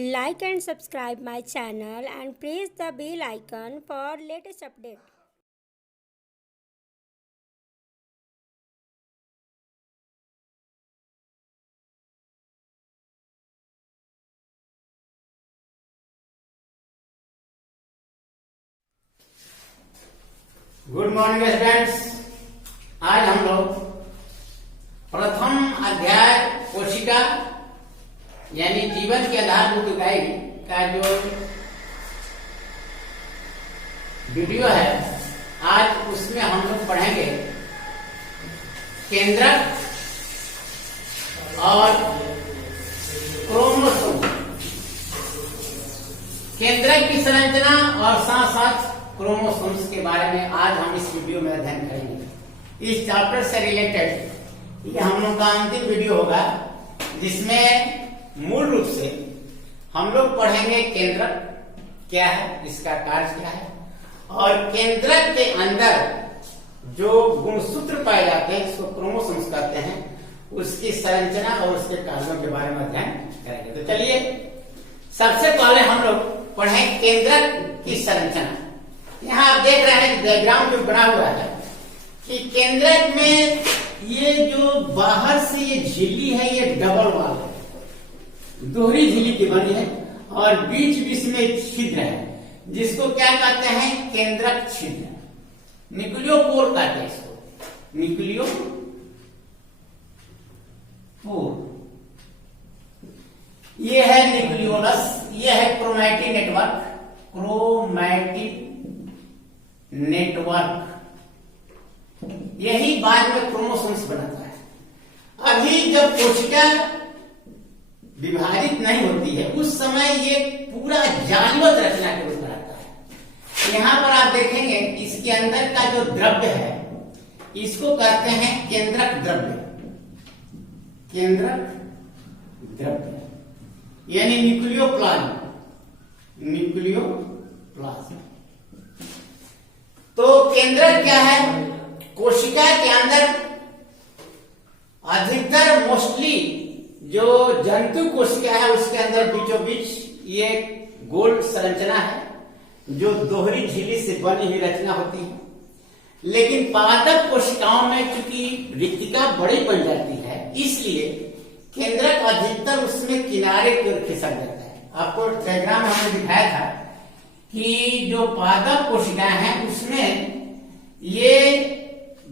Like and subscribe my channel and press the bell icon for latest update. Good morning students. आज हम लोग प्रथम अध्याय कोशिका यानी जीवन के आधारभूत इकाई का जो वीडियो है, आज उसमें हम लोग पढ़ेंगे केंद्रक और क्रोमोसोम। केंद्रक की संरचना और साथ साथ क्रोमोसोम्स के बारे में आज हम इस वीडियो में अध्ययन करेंगे। इस चैप्टर से रिलेटेड ये हम लोग का अंतिम वीडियो होगा, जिसमें मूल रूप से हम लोग पढ़ेंगे केंद्रक क्या है, इसका कार्य क्या है, और केंद्रक के अंदर जो गुणसूत्र पाए जाते हैं इसको क्रोमोसोम्स कहते हैं, उसकी संरचना और उसके कार्यों के बारे में अध्ययन करेंगे। तो चलिए सबसे पहले हम लोग पढ़ें केंद्रक की संरचना। यहाँ आप देख रहे हैं डायग्राम जो बना हुआ है कि केंद्रक में ये जो बाहर से ये झिल्ली है, ये डबल वॉल है, दोहरी झिल्ली की बनी है, और बीच बीच में छिद्र है, जिसको क्या कहते हैं, केंद्रक छिद्र, न्यूक्लियोपोर कहते हैं इसको, न्यूक्लियोपोर। ये है न्यूक्लियोलस, ये है क्रोमैटिन नेटवर्क, क्रोमैटिन नेटवर्क, यही बाद में क्रोमोसोम्स बनाता है। अभी जब कोशिका विभाजित नहीं होती है उस समय ये पूरा जालीवत रचना के रूप में रहता है। यहां पर आप देखेंगे इसके अंदर का जो द्रव्य है इसको कहते हैं केंद्रक द्रव्य, केंद्रक द्रव्य यानी न्यूक्लियोप्लाज्म, न्यूक्लियोप्लाज्म। तो केंद्रक क्या है, कोशिका के अंदर अधिकतर मोस्टली जो जंतु कोशिका है उसके अंदर बीचों बीच ये गोल संरचना है जो दोहरी झिल्ली से बनी हुई रचना होती है। लेकिन पादप कोशिकाओं में चूंकि रिक्तिका बड़ी बन जाती है, इसलिए केंद्रक अधिकतर उसमें किनारे की ओर खिसक जाता है। आपको डायग्राम हमने दिखाया था कि जो पादप कोशिकाएं हैं उसमें ये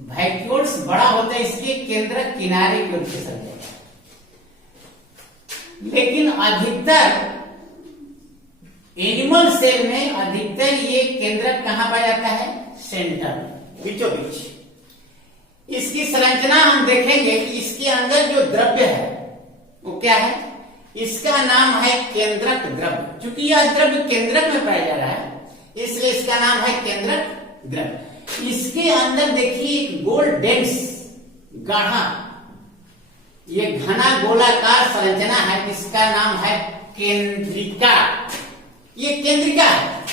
वैक्यूल्स बड़ा होता है, इसके केंद्रक किनारे की ओर खिसक जाता है। लेकिन अधिकतर एनिमल सेल में अधिकतर ये केंद्रक कहां पाया जाता है, सेंटर में, बीचों बीच। इसकी संरचना हम देखेंगे कि इसके अंदर जो द्रव्य है वो क्या है, इसका नाम है केंद्रक द्रव्य। चूंकि यह द्रव्य केंद्रक में पाया जा रहा है इसलिए इसका नाम है केंद्रक द्रव्य। इसके अंदर देखिए एक गोल डेंस गाढ़ा, ये घना गोलाकार संरचना है, इसका नाम है केंद्रिका। ये केंद्रिका है,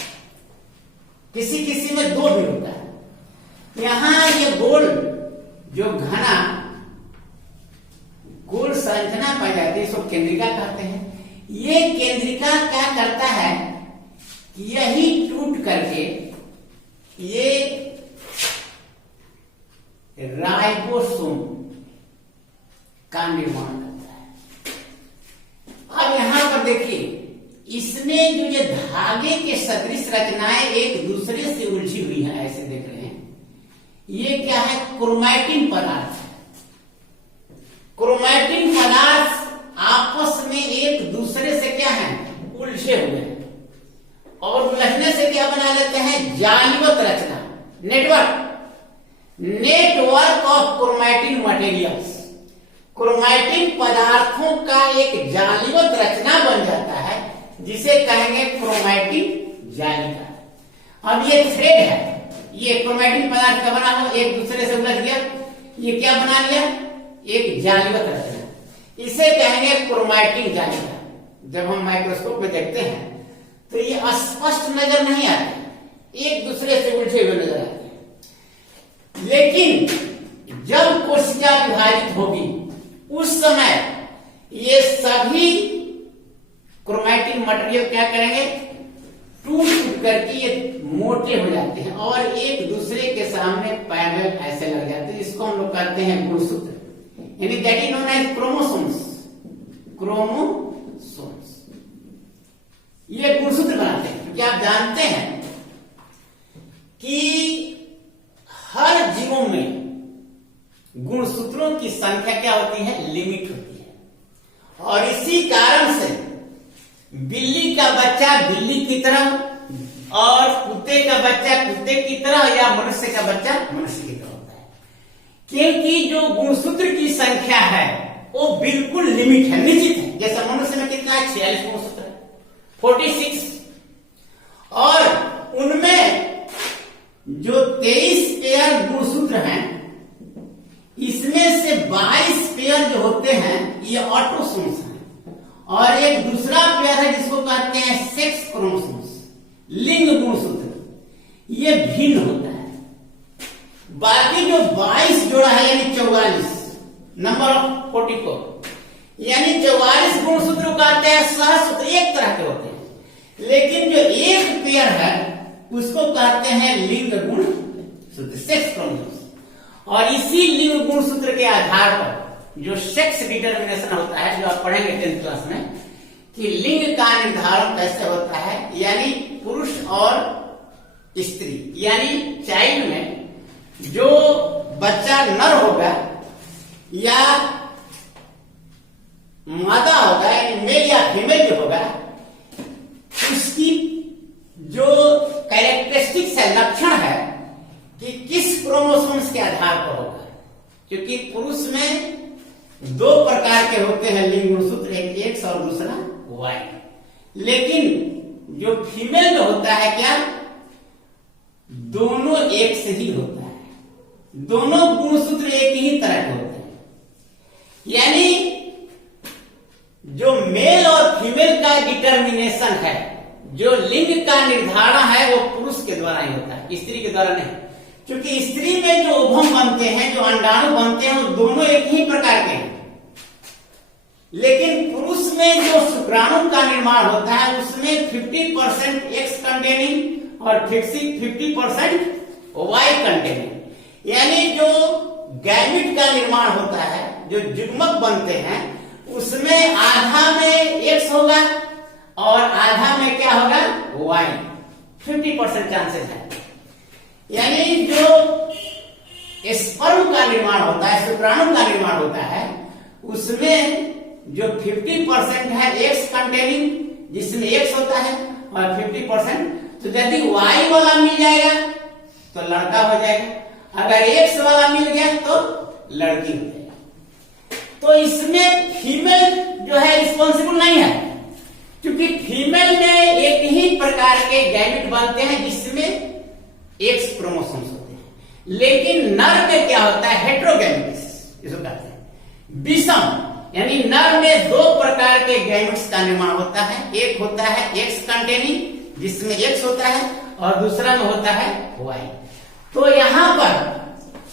किसी किसी में दो भी होता है। यहां ये गोल जो घना गोल संरचना पाई जाती है इसको केंद्रिका कहते हैं। ये केंद्रिका क्या करता है, यही टूट करके ये राइबोसोम का निर्माण करता है। अब यहां पर देखिए इसमें जो ये धागे के सदृश रचनाएं एक दूसरे से उलझी हुई हैं, ऐसे देख रहे हैं, ये क्या है, क्रोमैटिन पदार्थ। क्रोमैटिन पदार्थ आपस में एक दूसरे से क्या है, उलझे हुए हैं, और उलझने से क्या बना लेते हैं, जालीवत रचना, network, network of chromatin materials. Chromatin पदार्थों का एक जालीवत रचना बन जाता है जिसे कहेंगे क्रोमैटिन जालिका। अब ये थ्रेड है, ये क्रोमैटिन पदार्थ का बना हुआ एक दूसरे से उलझ गया, ये क्या बना लिया, एक जालीवत रचना, इसे कहेंगे क्रोमैटिन जालिका। जब हम माइक्रोस्कोप में देखते हैं तो ये स्पष्ट नजर नहीं आते, एक दूसरे से उलझे हुए नजर आते हैं। लेकिन जब कोशिका विभाजित होगी उस समय ये सभी क्रोमैटिन मटेरियल क्या करेंगे, टूट टूट करके ये मोटे हो जाते हैं और एक दूसरे के सामने पैरेलल ऐसे लग जाते हैं। इसको हम लोग कहते हैं गुणसूत्र, यानी that is known as chromosomes. Chromosomes ये गुणसूत्र बनाते हैं, क्योंकि आप जानते हैं कि हर जीवों में गुणसूत्रों की संख्या क्या होती है, लिमिट होती है। और इसी कारण से बिल्ली का बच्चा बिल्ली की तरह और कुत्ते का बच्चा कुत्ते की तरह या मनुष्य का बच्चा मनुष्य की तरह होता है, क्योंकि जो गुणसूत्र की संख्या है वो बिल्कुल लिमिट है, निश्चित है। जैसे मनुष्य में कितना है, 46 गुणसूत्र है, 46। और उनमें जो 23 पेयर गुणसूत्र हैं, इसमें से 22 पेयर जो होते हैं ये ऑटोसोम्स हैं, और एक दूसरा पेयर है जिसको कहते हैं सेक्स क्रोमोसोम्स, लिंग गुणसूत्र, ये भिन्न होता है। बाकी जो 22 जोड़ा है यानी 44, नंबर ऑफ 44, यानी 44 गुणसूत्र कहते हैं सहसूत्र, एक तरह के होते हैं। लेकिन जो एक पेयर है उसको कहते हैं लिंग गुण सूत्र, सेक्स क्रोमोसोम्स। और इसी लिंग गुण सूत्र के आधार पर जो सेक्स डिटर्मिनेशन होता है, जो आप पढ़ेंगे 10th क्लास में, कि लिंग का निर्धारण कैसे होता है, यानी पुरुष और स्त्री, यानी चाइल्ड में जो बच्चा नर होगा या मादा होगा, यानी मेल या फीमेल जो होगा, उसकी जो कैरेक्टरिस्टिक्स है, लक्षण है कि किस क्रोमोसोम्स के आधार पर होगा। क्योंकि पुरुष में 2 प्रकार के होते हैं लिंग गुणसूत्र, एक एक्स और दूसरा वाई। लेकिन जो फीमेल में होता है क्या, दोनों एक से ही होता है, दोनों गुणसूत्र एक ही तरह के होते हैं। यानी जो मेल और फीमेल का डिटर्मिनेशन है, जो लिंग का निर्धारण है, वो पुरुष के द्वारा ही होता है, स्त्री के द्वारा नहीं। क्योंकि स्त्री में जो ओवम बनते हैं, जो अंडाणु बनते हैं, वो दोनों एक ही प्रकार के हैं। लेकिन पुरुष में जो शुक्राणु का निर्माण होता है, उसमें 50% एक्स कंटेनिंग और 50% वाई कंटेनिंग, यानी जो गैमिट का निर्माण होता है, जो युग्मक बनते हैं, उसमें आधा में एक्स होगा और आधा में क्या होगा, वाई। 50% चांसेस है। यानी जो स्पर्म का निर्माण होता है, शुक्राणु का निर्माण होता है, उसमें जो 50% है एक्स कंटेनिंग, जिसमें एक्स होता है, और 50%, तो यदि वाई वाला मिल जाएगा तो लड़का हो जाएगा, अगर एक्स वाला मिल गया तो लड़की हो जाएगा। तो इसमें फीमेल जो है रिस्पॉन्सिबल नहीं है, क्योंकि फीमेल में एक ही प्रकार के गैमेट बनते हैं जिसमें एक्स क्रोमोसोम्स होते हैं। लेकिन नर में क्या होता है, हेटेरोगैमेट्स इसको कहते हैं, विषम, यानी नर में 2 प्रकार के गैमेट्स का निर्माण होता है। एक होता है एक्स कंटेनिंग, जिसमें एक्स होता है, और दूसरा में होता है वाई। तो यहां पर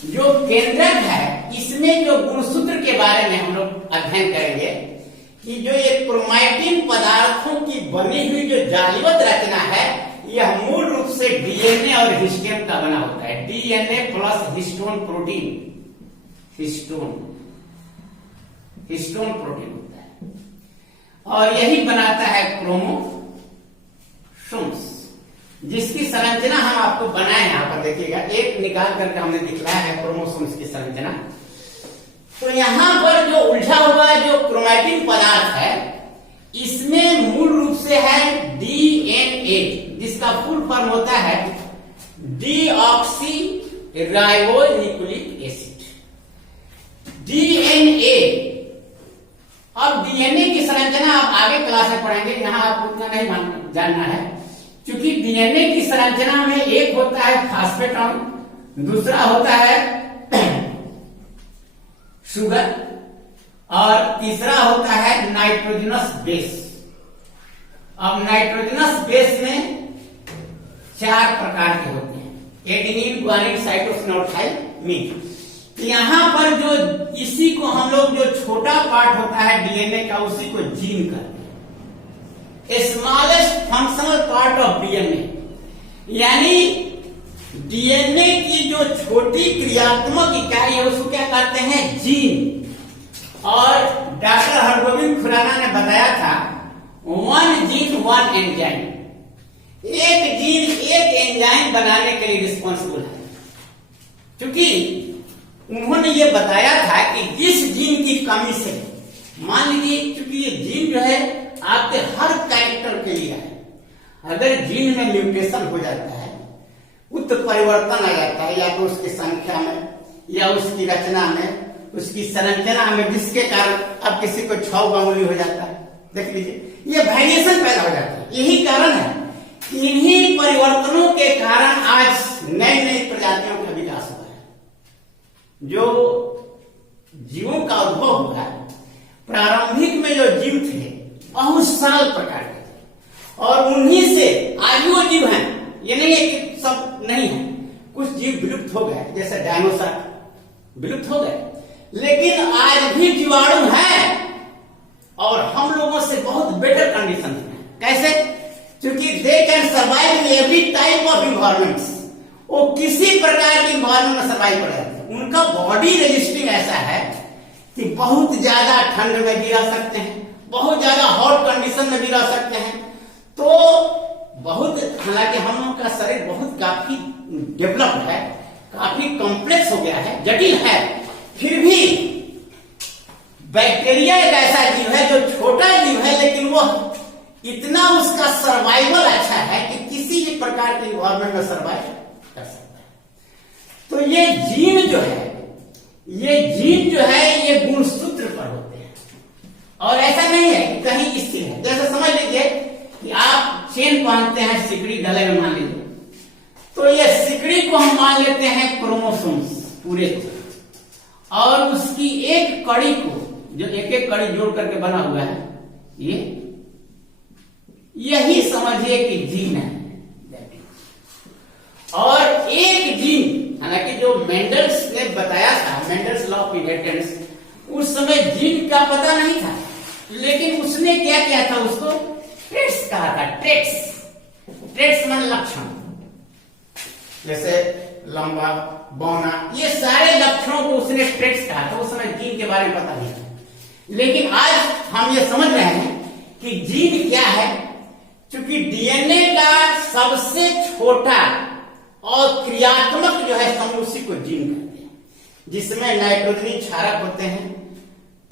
जो केंद्रक है, इसमें जो गुणसूत्र के बारे में हम लोग अध्ययन करेंगे कि जो ये क्रोमैटिन पदार्थों की बनी हुई जो जालीबद्ध रचना है, यह मूल रूप से डीएनए और हिस्टोन का बना होता है। DNA plus histone protein, histone protein होता है, और यही बनाता है क्रोमोसोम्स, जिसकी संरचना हम आपको बनाए यहां पर देखिएगा, एक निकाल करके हमने दिखलाया है क्रोमोसोम्स की संरचना। तो यहां पर जो उलझा हुआ जो क्रोमैटिन पदार्थ है, इसमें मूल रूप से है डीएनए, जिसका फुल फॉर्म होता है डीऑक्सी राइबोन्यूक्लिक एसिड, डीएनए। अब डीएनए की संरचना आप आगे क्लास में पढ़ेंगे, यहां आपको उतना नहीं जानना है, क्योंकि डीएनए की संरचना में एक होता है फास्फेट अणु, दूसरा होता है शुगर, और तीसरा होता है नाइट्रोजनस बेस। अब नाइट्रोजनस बेस में 4 प्रकार के होते हैं, एडेनिन, गुआनिन, साइटोसिन और थाइमिन। यहां पर जो इसी को हम लोग जो छोटा पार्ट होता है डीएनए का, उसी को जीन कहते हैं। Smallest functional part of DNA, यानी डीएनए की जो छोटी क्रियात्मक इकाई है उसको क्या कहते हैं? जीन। और डॉक्टर हरगोविंद खुराना ने बताया था 1 जीन 1 एंजाइम, एक जीन एक एंजाइम बनाने के लिए रिस्पॉन्सिबल है। क्योंकि उन्होंने ये बताया था कि जिस जीन की कमी से, मान लीजिए क्योंकि ये जीन जो है आपके हर कैरेक्टर के लिए है, अगर जीन में म्यूटेशन हो जाता है, उत्परिवर्तन आ जाता है, या तो उसकी संख्या में या उसकी रचना में, उसकी संरचना में, जिसके कारण अब किसी को 6 अंगुली हो जाता है, देख लीजिए, ये वेरिएशन पैदा हो जाता है। यही कारण है कि इन्हीं परिवर्तनों के कारण आज नई नई प्रजातियों का विकास हुआ है। जो जीवों का उद्भव हुआ, प्रारंभिक में जो जीव थे बहुत सरल प्रकार के थे, और उन्हीं से आज वो जीव हैं। ये नहीं है कि सब नहीं है, कुछ जीव विलुप्त हो गए, जैसे डायनासोर विलुप्त हो गए, लेकिन आज भी जीवाणु हैं और हम लोगों से बहुत बेटर कंडीशन में। कैसे? क्योंकि they can survive in every type of environments, वो किसी प्रकार के इन्वायरमेंट में सर्वाइव कर जाते हैं। उनका बॉडी रजिस्टिंग ऐसा है कि बहुत ज्यादा ठंड में भी रह सकते हैं, बहुत ज्यादा हॉट कंडीशन में भी रह सकते हैं। तो बहुत, हालांकि हम लोगों का शरीर बहुत काफी डेवलप्ड है, काफी कॉम्प्लेक्स हो गया है, जटिल है, फिर भी बैक्टीरिया एक ऐसा जीव है जो छोटा जीव है, लेकिन वो इतना उसका सर्वाइवल अच्छा है कि किसी भी प्रकार के इन्वायरमेंट में सर्वाइव कर सकता है। तो ये जीन जो है, ये गुणसूत्र पर होते हैं, और ऐसा नहीं है कि कहीं स्थिर है। जैसे समझ लीजिए कि आप चेन बांधते हैं सिकड़ी गले में, मान लीजिए, तो ये सिकड़ी को हम मान लेते हैं क्रोमोसोम्स पूरे, और उसकी एक कड़ी को, जो एक एक कड़ी जोड़ करके बना हुआ है, यही समझिए कि जीन है। और एक जीन, हालांकि जो मेंडल्स ने बताया था, मेंडल्स लॉ ऑफ इनहेरिटेंस, उस समय जीन का पता नहीं था, लेकिन उसने क्या किया था, उसको ट्रेट्स कहा था। ट्रेट्स मान लक्षण, जैसे लंबा, बौना, ये सारे लक्षणों को उसने ट्रेट्स कहा था। उस समय जीन के बारे में पता नहीं था, लेकिन आज हम ये समझ रहे हैं कि जीन क्या है। क्योंकि डीएनए का सबसे छोटा और क्रियात्मक जो है समूह, उसी को जीन कहते हैं, जिसमें नाइट्रोजनी क्षारक होते हैं,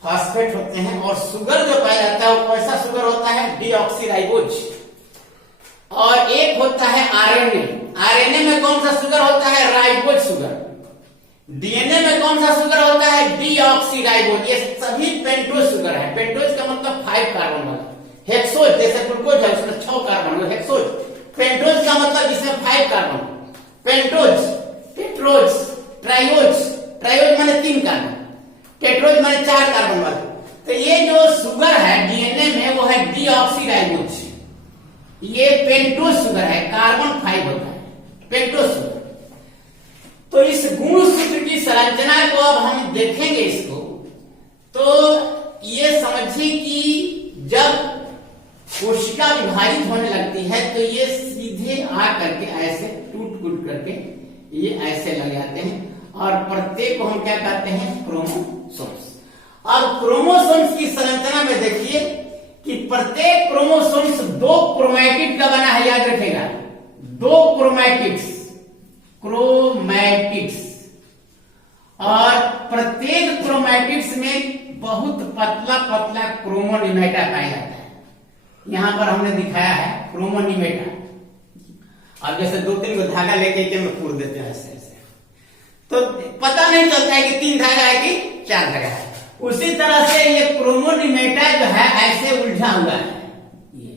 फास्फेट होते हैं, और शुगर जो पाया जाता है वो कैसा शुगर होता है? डीऑक्सीराइबोज। और एक होता है आरएनए। आरएनए में कौन सा शुगर होता है? Ribose sugar. डीएनए में कौन सा शुगर होता है? डीऑक्सीराइबोज। ये सभी पेंटोज शुगर है। पेंटोज का मतलब 5 कार्बन वाला। हेक्सोज जैसे ग्लूकोज है, उसमें 6 कार्बन, हेक्सोज। पेंटोज का मतलब जिसमें 5 carbon. Pentose, tetrose, triose, triose माने 3 कार्बन, टेट्रोज माने 4 कार्बन वाला। तो ये जो शुगर है डीएनए में, वो है डीऑक्सीराइबोज। ये पेंटोज शुगर है, कार्बन 5 होता है, पेंटोज शुगर। तो इस गुणसूत्र की संरचना को अब हम देखेंगे इसको, तो ये समझिए कि जब कोशिका विभाजित होने लगती है तो ये सीधे आ करके ऐसे टूट करके ये ऐसे लग जाते हैं, और प्रत्येक को हम क्या कहते हैं? क्रोमोसोम्स। अब क्रोमोसोम्स की संरचना में देखिए कि प्रत्येक क्रोमोसोम्स 2 क्रोमैटिड का बना है, याद रखेगा, 2 क्रोमैटिड्स, और प्रत्येक क्रोमैटिड्स में बहुत पतला पतला क्रोमोनिमेटा पाया जाता है। यहां पर हमने दिखाया है क्रोमोनिमेटा। अब जैसे 2-3 को धागा लेके के में पूर देते हैं ऐसे ऐसे, तो पता नहीं चलता है कि 3 धागा है कि 4 धागा है। उसी तरह से ये क्रोमोनिमेटा जो है ऐसे उलझा हुआ है, ये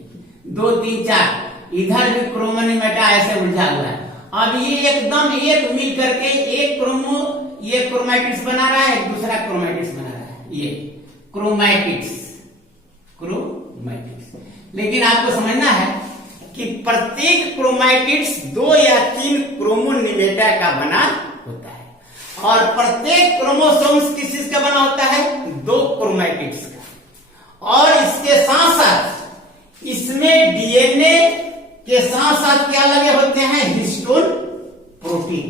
2, 3, 4, इधर भी क्रोमोनिमेटा ऐसे उलझा हुआ है। अब ये एकदम एक मिल करके ये क्रोमैटिड्स बना रहा है, दूसरा क्रोमैटिड्स बना रहा है, ये क्रोमैटिड्स। लेकिन आपको समझना है कि प्रत्येक क्रोमैटिड्स 2 या 3 क्रोमोनिमेटा का बना होता है, और प्रत्येक क्रोमोसोम्स किस चीज का बना होता है? 2 क्रोमैटिड्स का। और इसके साथ साथ इसमें डीएनए के साथ साथ क्या लगे होते हैं, हिस्टोन प्रोटीन।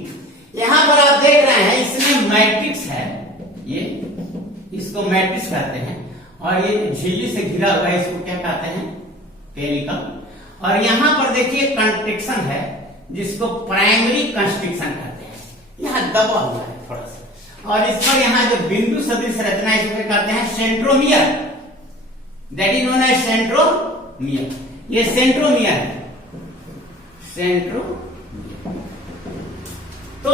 यहां पर आप देख रहे हैं इसमें मैट्रिक्स है, ये इसको मैट्रिक्स कहते हैं, और ये झिल्ली से घिरा हुआ है इसको क्या कहते हैं, पेरिकल। और यहां पर देखिए कंस्ट्रिक्शन है जिसको प्राइमरी कंस्ट्रिक्शन कहते हैं, यहां दबा हुआ है थोड़ा सा। और इस पर यहां जो बिंदु सदृश रचना है इसको कहते हैं centromere, that is known as centromere. ये सेंट्रोमियर है, सेंट्रोमियर। तो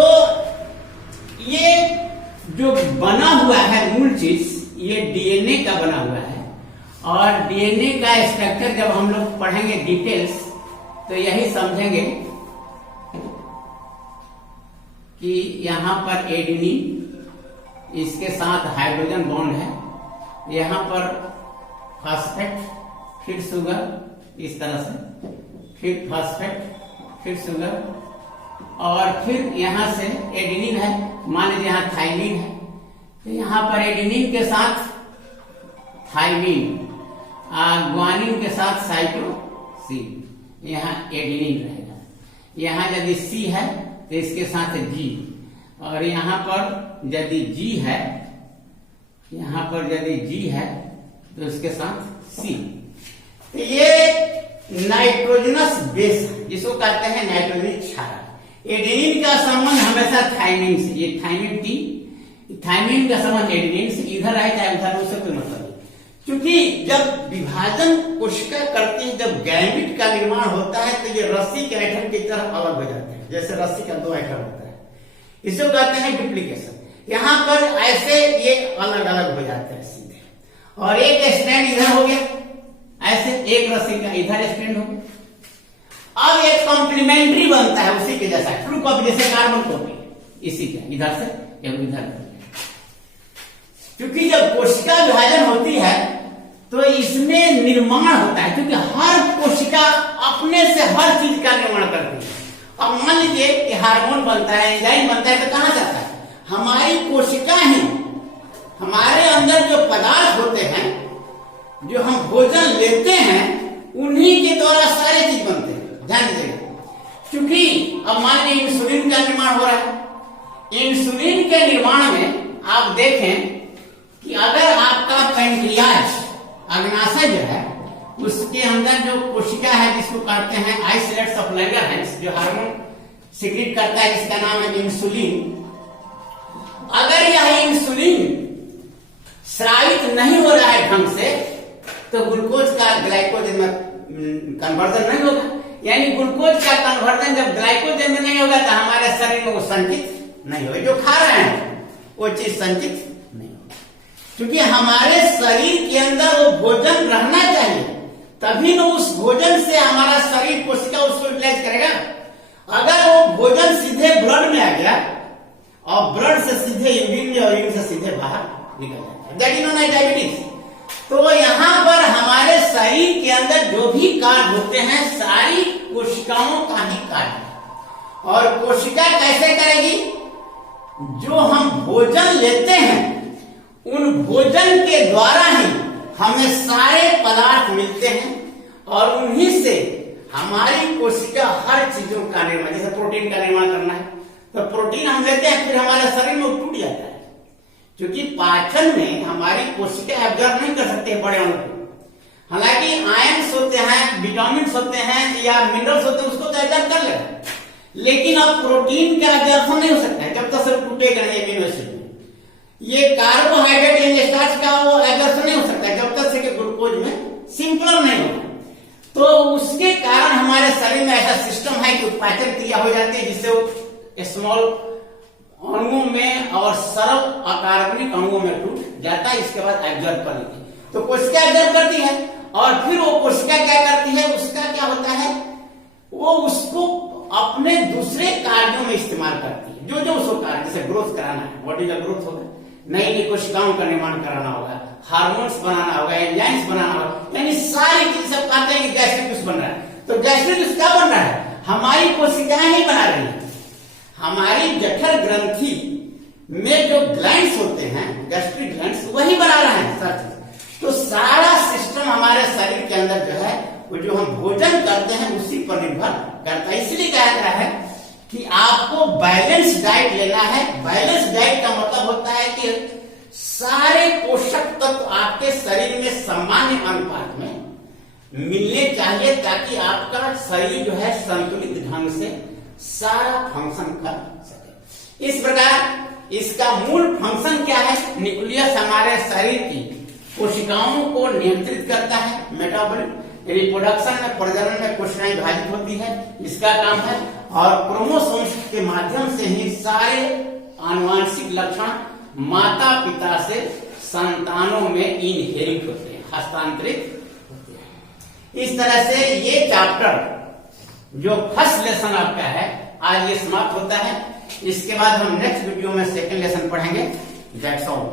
ये जो बना हुआ है मूल चीज, ये डीएनए का बना हुआ है। और डीएनए का स्ट्रक्चर जब हम लोग पढ़ेंगे डिटेल्स तो यही समझेंगे कि यहां पर एडेनिन, इसके साथ हाइड्रोजन बॉन्ड है, यहां पर फास्फेट, फिर शुगर, इस तरह से, फिर फास्फेट, फिर शुगर, और फिर यहां से एडेनिन है, मान लीजिए यहां थाइमिन है, तो यहां पर एडेनिन के साथ थाइमिन, ग्वानिन के साथ साइटोसिन, यहां एडेनिन रहेगा। यहां यदि सी है तो इसके साथ जी, और यहां पर यदि जी है, यहां पर यदि जी है तो इसके साथ सी। तो ये नाइट्रोजनस बेस जिसको कहते हैं नाइट्रोजन क्षारक। एडेनिन का संबंध हमेशा थाइमिन से, ये थाइमिन टी, थाइमिन का संबंध एडेनिन से, इधर आए चाहे उधर, उससे कोई मतलब नहीं। क्योंकि जब विभाजन कोशिका करती है, जब गैमेट का निर्माण होता है तो ये रस्सी के आइटम की तरह अलग हो जाते हैं, जैसे रस्सी का दो आइटम होता है, इसको कहते हैं डुप्लीकेशन। यहां पर ऐसे ये अलग अलग हो जाते हैं सीधे, और एक स्टैंड इधर हो गया, ऐसे एक रस्सी का इधर स्टैंड हो गया। अब एक कॉम्प्लीमेंट्री बनता है उसी के जैसा, ट्रू कॉपी, जैसे कार्बन कॉपी, इसी का इधर से एक इधर। क्योंकि जब कोशिका विभाजन होती है तो इसमें निर्माण होता है, क्योंकि हर कोशिका अपने से हर चीज का निर्माण करती है। अब मान लीजिए कि हार्मोन बनता है, एंजाइम बनता है, तो कहां जाता है, हमारी कोशिका ही, हमारे अंदर जो पदार्थ होते हैं, जो हम भोजन लेते हैं, उन्हीं के द्वारा सारे चीज बनते हैं। ध्यान दीजिएगा, क्योंकि अब मान लीजिए इंसुलिन का निर्माण हो रहा है, इंसुलिन के निर्माण में आप देखें कि अगर आपका पेनक्रियाज, अग्नाशय जो है, उसके अंदर जो कोशिका है जिसको कहते हैं आइसोलेट्स ऑफ लैंगरहैंस, जो हार्मोन सिक्रीट करता है जिसका नाम है इंसुलिन, अगर यह इंसुलिन स्रावित नहीं हो रहा है ढंग से तो ग्लूकोज का ग्लाइकोजन में कन्वर्जन नहीं होगा। यानी ग्लूकोज का कन्वर्जन जब ग्लाइकोजन में नहीं होगा तो हमारे शरीर में वो संचित नहीं होगा, जो खा रहे हैं वो चीज संचित नहीं होगा। क्योंकि हमारे शरीर के अंदर वो भोजन रहना चाहिए, तभी न उस भोजन से हमारा शरीर कोशिका उसको यूटिलाइज करेगा। अगर वो भोजन सीधे ब्लड में आ गया और ब्लड से सीधे यूरिन में और यूरिन से सीधे बाहर निकल जाता है, that is known as diabetes. तो यहाँ पर हमारे शरीर के अंदर जो भी कार्य होते हैं सारी कोशिकाओं का ही कार्य। और कोशिका कैसे करेगी, जो हम भोजन लेते हैं उन भोजन के द्वारा ही हमें सारे पदार्थ मिलते हैं, और उन्हीं से हमारी कोशिका हर चीजों का निर्माण, जैसे प्रोटीन का निर्माण करना है तो प्रोटीन हम लेते हैं, फिर हमारे शरीर में टूट जाता है। क्योंकि पाचन में हमारी कोशिका एब्जॉर्ब नहीं कर सकते बड़े अणु को। हालांकि आयंस होते हैं, विटामिन होते हैं या मिनरल्स होते हैं, उसको तो एब्जॉर्ब कर लेगा, लेकिन अब प्रोटीन का एब्जॉर्प्शन नहीं हो सकता है जब तक सिर्फ टूटेगा नहीं अमीनो एसिड में। ये कार्बोहाइड्रेट एंड स्टार्च का वो एब्जॉर्प्शन नहीं हो सकता जब तक से ग्लूकोज में सिंपलर नहीं होगा। तो उसके कारण हमारे शरीर में ऐसा सिस्टम है कि उत्पादन क्रिया हो जाती है, जिससे वो स्मॉल अणुओं में और सरल अकार्बनिक अणुओं में टूट जाता है, इसके बाद एब्जॉर्ब कर लेती है। तो कोशिका एब्जॉर्ब करती है और फिर वो कोशिका क्या करती है, उसका क्या होता है, वो उसको अपने दूसरे कार्यों में इस्तेमाल करती है। जो जो उसको कार्य, जैसे ग्रोथ कराना है, बॉडी का ग्रोथ होगा, नई नई कोशिकाओं का निर्माण कराना होगा, हार्मोन्स बनाना होगा, एंजाइम्स बनाना होगा, यानी सारी चीज सब कहते हैं कि गैस्ट्रिक जूस बन रहा है। तो गैस्ट्रिक जूस क्या बन रहा है, हमारी कोशिकाएं ही बना रही है। हमारी जठर ग्रंथि में जो ग्लैंड्स होते हैं, गैस्ट्रिक ग्लैंड्स, वही बना रहे हैं सर। तो सारा सिस्टम हमारे शरीर के अंदर जो है वो जो हम भोजन करते हैं उसी पर निर्भर करता है। इसलिए कहा गया है कि आपको बैलेंस डाइट लेना है। बैलेंस डाइट का मतलब होता है कि सारे पोषक तत्व आपके शरीर में सामान्य अनुपात में मिलने चाहिए, ताकि आपका शरीर जो है संतुलित ढंग से सारा फंक्शन कर सके। इस प्रकार इसका मूल फंक्शन क्या है? न्यूक्लियस हमारे शरीर की कोशिकाओं को नियंत्रित करता है। मेटाबॉलिज्म रिप्रोडक्शन में, प्रजनन में कोशिकाएं विभाजित होती है, इसका काम है। और क्रोमोसोम्स के माध्यम से ही सारे आनुवंशिक लक्षण माता पिता से संतानों में इनहेरिट होते हैं, हस्तांतरित होते हैं। इस तरह से ये चैप्टर जो फर्स्ट लेसन आपका है आज ये समाप्त होता है। इसके बाद हम नेक्स्ट वीडियो में सेकंड लेसन पढ़ेंगे। That's all.